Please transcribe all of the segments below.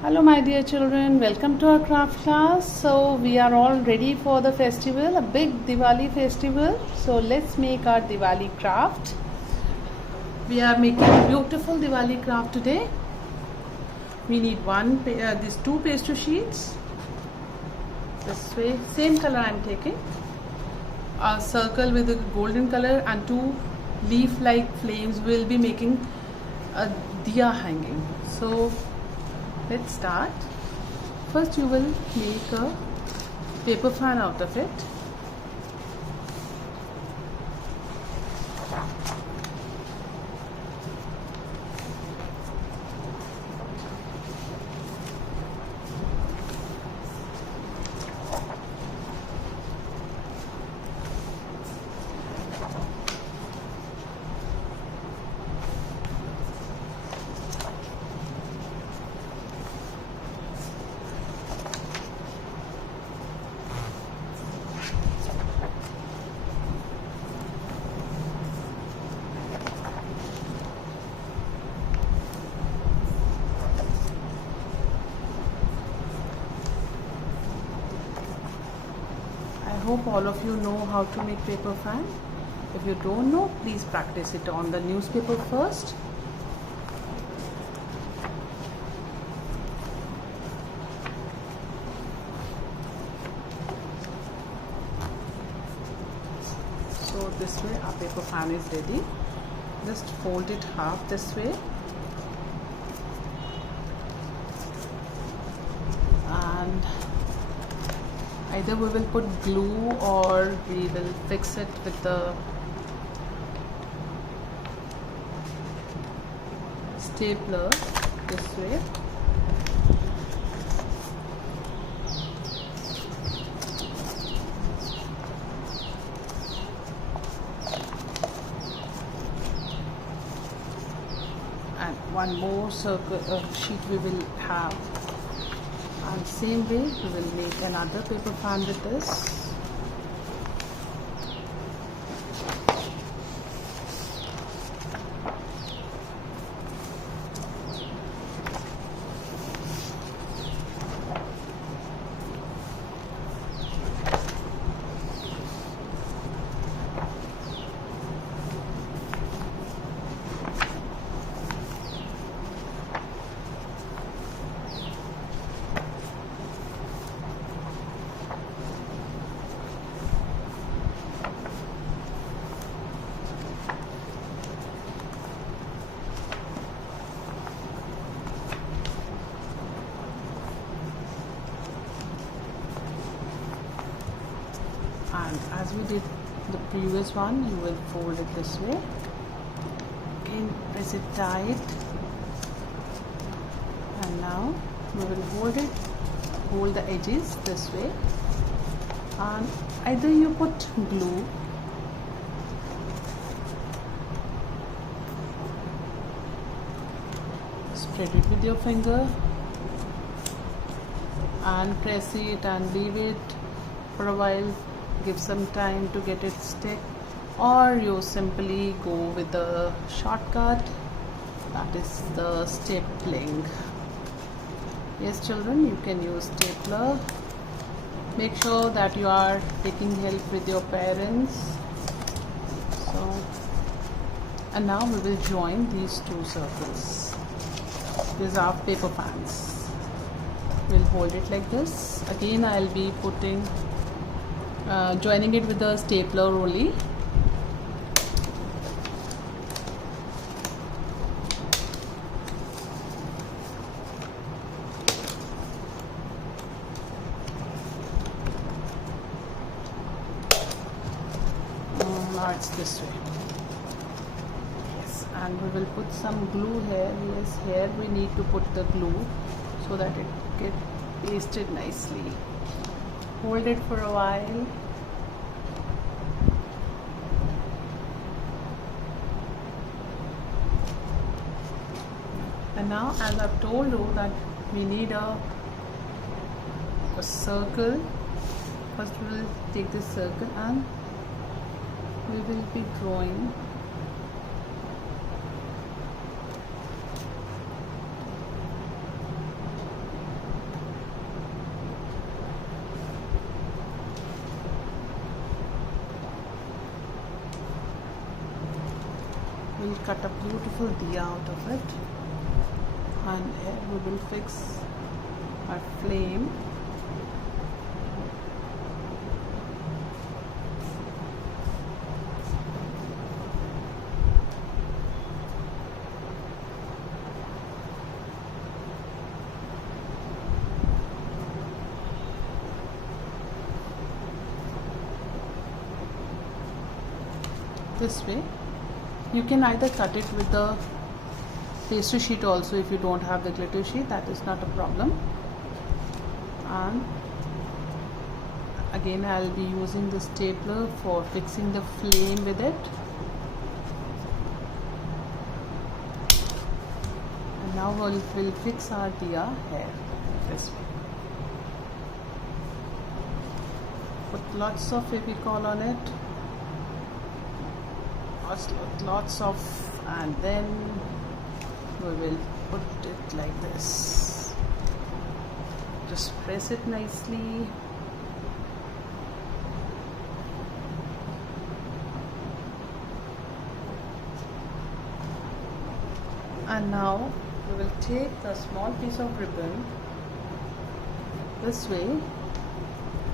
Hello my dear children, welcome to our craft class. So we are all ready for the festival, a big Diwali festival. So let's make our Diwali craft. We are making a beautiful Diwali craft today. We need these two pastel sheets. This way, same color I am taking. A circle with a golden color and two leaf-like flames. We will be making a diya hanging. So let's start. First you will make a paper fan out of it. I hope all of you know how to make paper fan. If you don't know, please practice it on the newspaper first. So this way our paper fan is ready. Just fold it half this way. And either we will put glue or we will fix it with the stapler this way. And one more circle sheet we will have. And same way we will make another paper fan with this. And as we did the previous one, you will fold it this way. Again, press it tight. And now we will hold the edges this way. And either you put glue spread it with your finger and press it and leave it for a while. Give some time to get it stick, or you simply go with the shortcut, that is the stapling. Yes children, you can use stapler. Make sure that you are taking help with your parents. So, and now we will join these two circles. These are paper fans. We'll hold it like this. Again I'll be joining it with the stapler only. Now it's this way. Yes, and we will put some glue here. Yes, here we need to put the glue so that it gets pasted nicely. Hold it for a while. And now, as I've told you, that we need a circle. First we will take this circle and we will be drawing will cut a beautiful diya out of it, and here we will fix our flame. This way. You can either cut it with the pastry sheet also if you don't have the glitter sheet, that is not a problem. And again I'll be using the stapler for fixing the flame with it. And now we'll fix our diya here this way. Put lots of Fevicol on it. Lots of, and then we will put it like this. Just press it nicely. And now we will take a small piece of ribbon this way,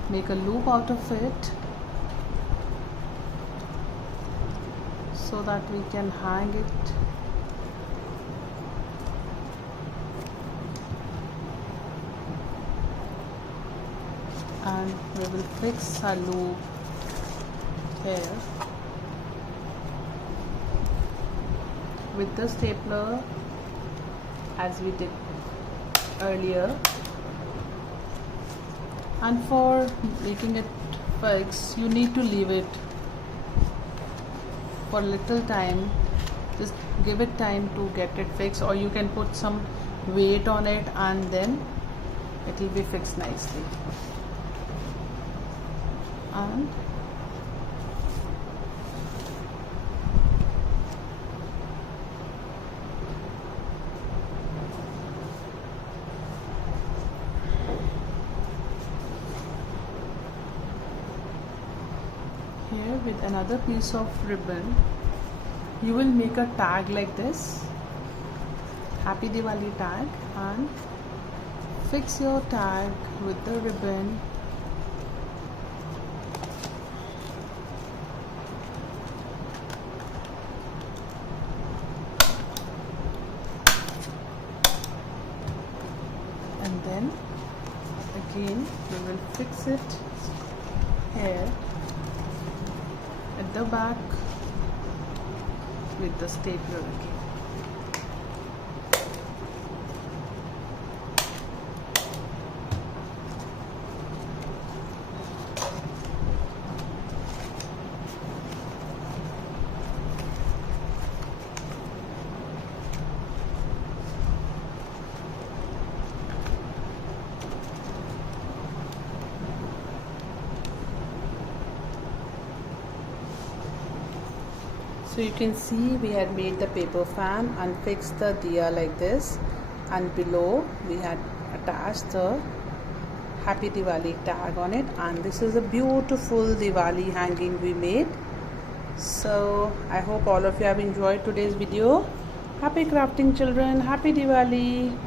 make a loop out of it, so that we can hang it and we will fix our loop here with the stapler as we did earlier. And for making it fix, you need to leave it for a little time. Just give it time to get it fixed, or you can put some weight on it and then it will be fixed nicely. And here with another piece of ribbon you will make a tag like this, Happy Diwali tag, and fix your tag with the ribbon. And then again we will fix it here at the back with the stapler again. So you can see we had made the paper fan and fixed the diya like this, and below we had attached the Happy Diwali tag on it, and this is a beautiful Diwali hanging we made. So I hope all of you have enjoyed today's video. Happy crafting, children. Happy Diwali.